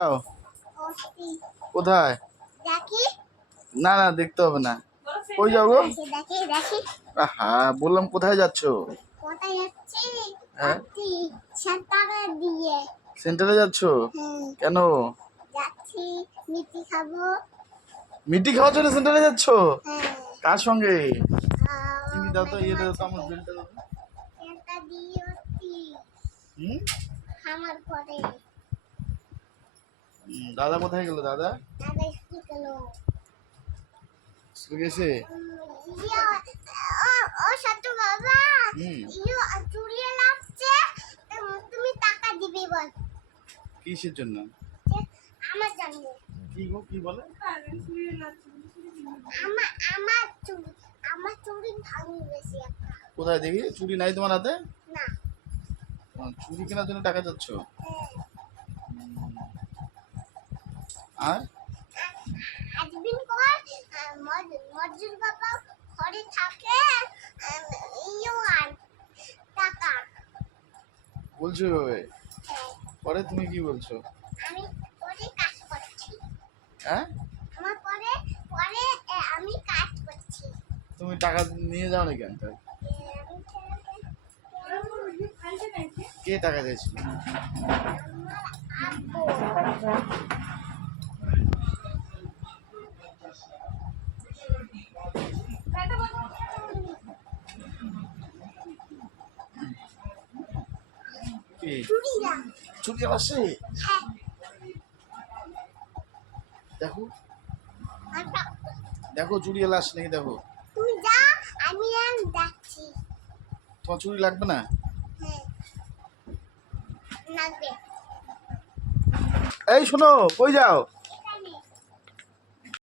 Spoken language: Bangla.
যাও। কোথায়? না না দেখতে হবে না। কই যাও গো? আহা বললাম কোথায় যাচ্ছ? হ্যাঁ সেন্টারে যাচ্ছ? কেন? মিটি খাওয়ার জন্য সেন্টারে যাচ্ছ? কার সঙ্গে? চিনি দাও তো, ইয়ে দাও তো, আমার বেলটা দাও তো। দাদা কোথায় গেল? দাদা স্কুল গেছে? কিসের জন্য? কি গো কি বলে? কোথায় দেখি? চুড়ি নাই তোমার হাতে? চুড়ি কেনার জন্য টাকা চাচ্ছ? আর বলছো পরে তুমি কি বলছো? হ্যাঁ তুমি টাকা নিয়ে যাও না কেন? কে টাকা দিয়েছিল? চুরি আসে? দেখো দেখো চুরি এলা আসে নাকি দেখো। তোমার চুরি লাগবে না? এই শোনো, কই যাও?